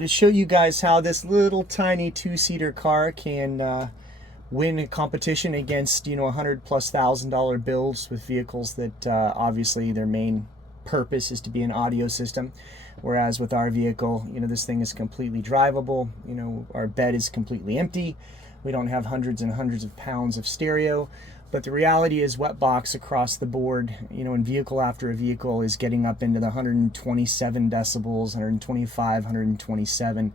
to show you guys how this little tiny two-seater car can win a competition against, you know, $100,000+ builds with vehicles that obviously their main purpose is to be an audio system. Whereas with our vehicle, you know, this thing is completely drivable. You know, our bed is completely empty. We don't have hundreds and hundreds of pounds of stereo. But the reality is Wetbox across the board, you know, in vehicle after a vehicle is getting up into the 127 decibels, 125, 127.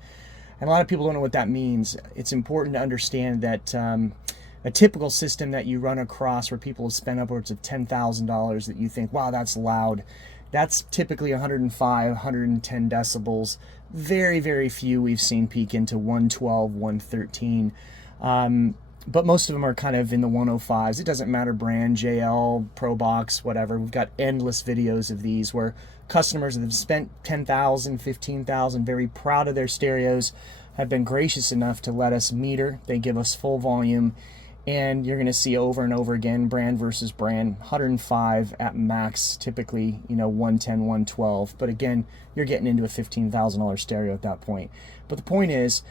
And a lot of people don't know what that means. It's important to understand that a typical system that you run across where people have spent upwards of $10,000 that you think, wow, that's loud. That's typically 105, 110 decibels. Very, very few we've seen peak into 112, 113. But most of them are kind of in the 105s. It doesn't matter brand, JL, ProBox, whatever. We've got endless videos of these where customers that have spent $10,000, $15,000, very proud of their stereos, have been gracious enough to let us meter. They give us full volume, and you're going to see over and over again, brand versus brand, 105 at max, typically, you know, 110, 112. But again, you're getting into a $15,000 stereo at that point. But the point is,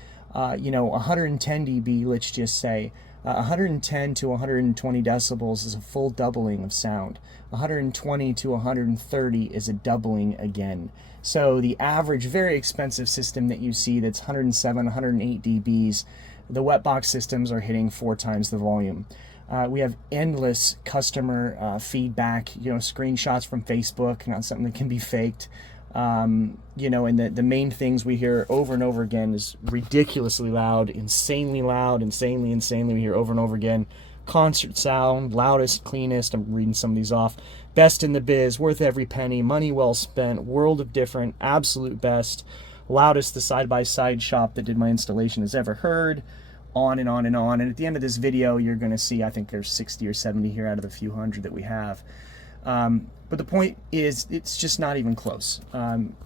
you know, 110 dB, let's just say, 110 to 120 decibels is a full doubling of sound. 120 to 130 is a doubling again. So the average very expensive system that you see that's 107, 108 dBs, the Wetbox systems are hitting 4 times the volume. We have endless customer feedback, you know, screenshots from Facebook, not something that can be faked. You know, and the main things we hear over and over again is ridiculously loud, insanely, we hear over and over again. Concert sound, loudest, cleanest, I'm reading some of these off. Best in the biz, worth every penny, money well spent, world of different, absolute best, loudest the side-by-side shop that did my installation has ever heard, on and on and on. And at the end of this video, you're going to see, I think there's 60 or 70 here out of the few hundred that we have. But the point is, it's just not even close.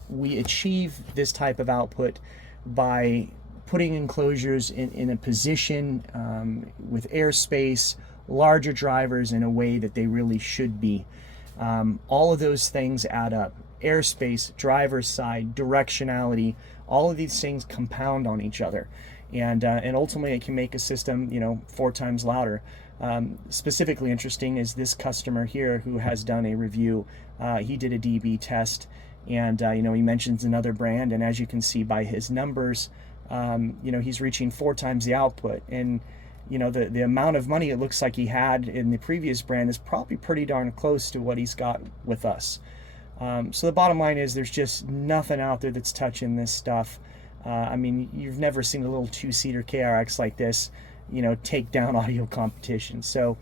We achieve this type of output by putting enclosures in a position with airspace, larger drivers in a way that they really should be. All of those things add up. Airspace, driver's side, directionality, all of these things compound on each other. And ultimately it can make a system, you know, 4 times louder. Specifically interesting is this customer here who has done a review. He did a dB test, and you know, he mentions another brand, and as you can see by his numbers, you know, he's reaching 4 times the output. And you know, the amount of money it looks like he had in the previous brand is probably pretty darn close to what he's got with us. So the bottom line is there's just nothing out there that's touching this stuff. I mean, you've never seen a little 2-seater KRX like this, you know, take down audio competition. So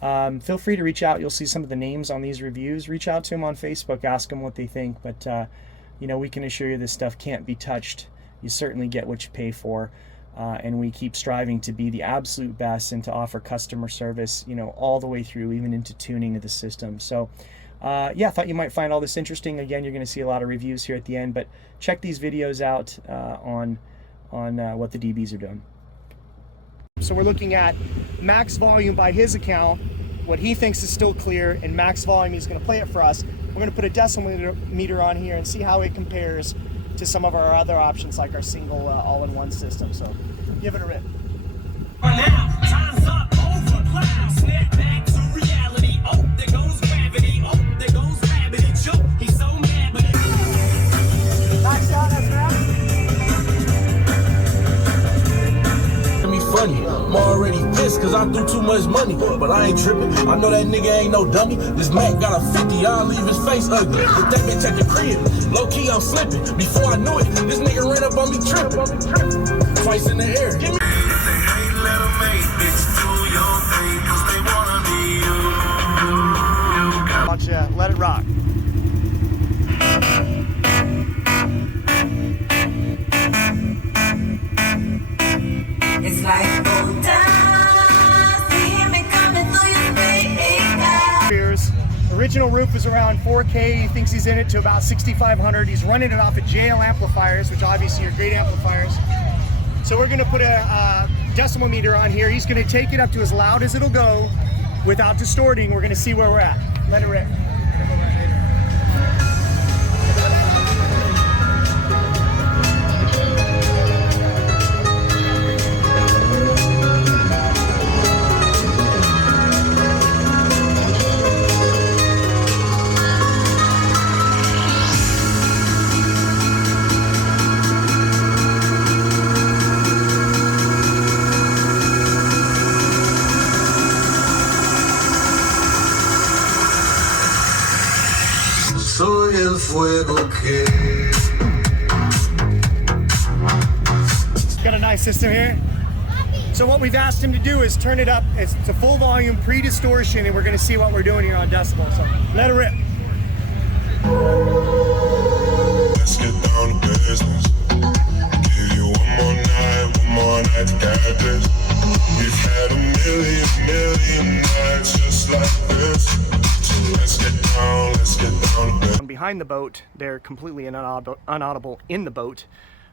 feel free to reach out. You'll see some of the names on these reviews. Reach out to them on Facebook, ask them what they think. But you know, we can assure you this stuff can't be touched. You certainly get what you pay for, and we keep striving to be the absolute best and to offer customer service, you know, all the way through, even into tuning of the system. So yeah, I thought you might find all this interesting. Again, you're going to see a lot of reviews here at the end, but check these videos out on what the DBs are doing. So we're looking at max volume by his account, what he thinks is still clear, and max volume. He's going to play it for us. We're going to put a decimal meter on here and see how it compares to some of our other options like our single all-in-one system. So give it a rip. Now, time's up, over, cloud, snap back to reality. Oh, there goes gravity. Oh, there goes gravity. Choke, he's so mad, but Max out, that's right. Funny. I'm already pissed cause I threw too much money, but I ain't tripping. I know that nigga ain't no dummy. This Mac got a 50, I'll leave his face ugly. Put that bitch at the crib. Low key, I'm slipping. Before I knew it, this nigga ran up on me tripping. Twice in the air. Give me. Watch that. Let it rock. It's like old times, see me coming through your speakers. Original roof is around 4K. He thinks he's in it to about 6,500. He's running it off of JL amplifiers, which obviously are great amplifiers. So we're going to put a decimal meter on here. He's going to take it up to as loud as it'll go without distorting. We're going to see where we're at. Let it rip. soy el fuego que. Got a nice system here. So what we've asked him to do is turn it up to full volume, pre-distortion, and we're going to see what we're doing here on decibels. So let it rip. Let's get down to business. Give you one more night to get this. We've had a million nights just like this. So let's get down to business. From behind the boat, they're completely inaudible in the boat.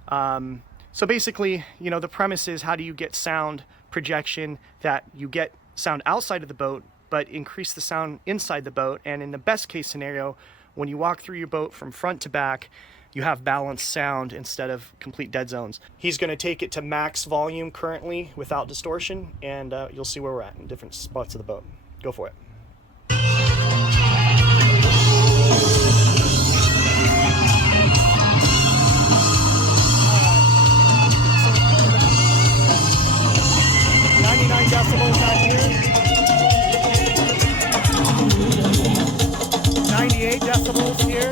So basically, you know, the premise is how do you get sound projection that you get sound outside of the boat, but increase the sound inside the boat. And in the best case scenario, when you walk through your boat from front to back, you have balanced sound instead of complete dead zones. He's going to take it to max volume currently without distortion, and you'll see where we're at in different spots of the boat. Go for it. Decibels out here. 98 decibels here.